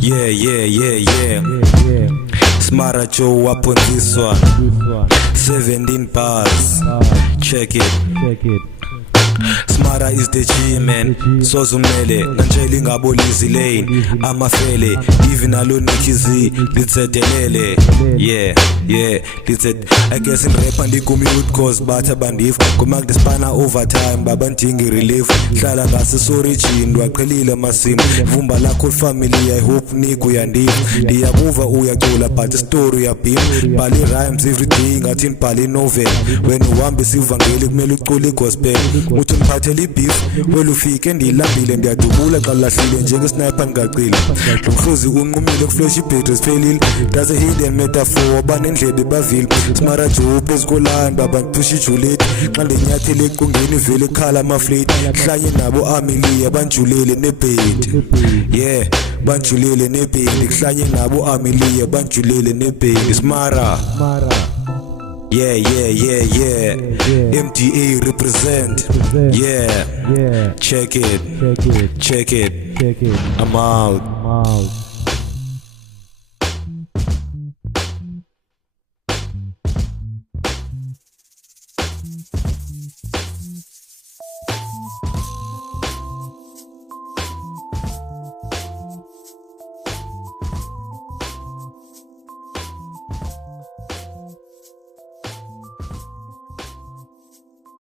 Yeah. Smara Joe up on this one. 17 bars. Check it. Smara is the G man. Sozumele nanjeli ngabolizi lane. Amafele even alone nikizi litsedelele. Yeah. I guess in rap and commute cause bata bandif. Kumak the spanner overtime babandingi relief. Hlala ngase sorry chin waqhelile masim. Vumba lakho family I hope niku yandim. Ndiyakuva uyacula but the story yapim. Bali rhymes everything atin bali novel. When uhambe sivangeli kumele ucule gospel. Uthi mphathele beef welufike ndilambile ndiyadubula xa lahlile njengesniper ngaqile lomhlozi unqumile kuflash ibatteries phelile that's a hidden metaphor banendlebe bavile Smara Joe phezukolani babantpusha ijuliet xa ndenyathele equngeni vele ekhala amaflate hlanye nabo Amelia banjulele nebhedi banjulele nebhedi kuhlanye nabo Amelia banjulele nebhedi Smara Yeah. MDA represent. Yeah. Check it. I'm out.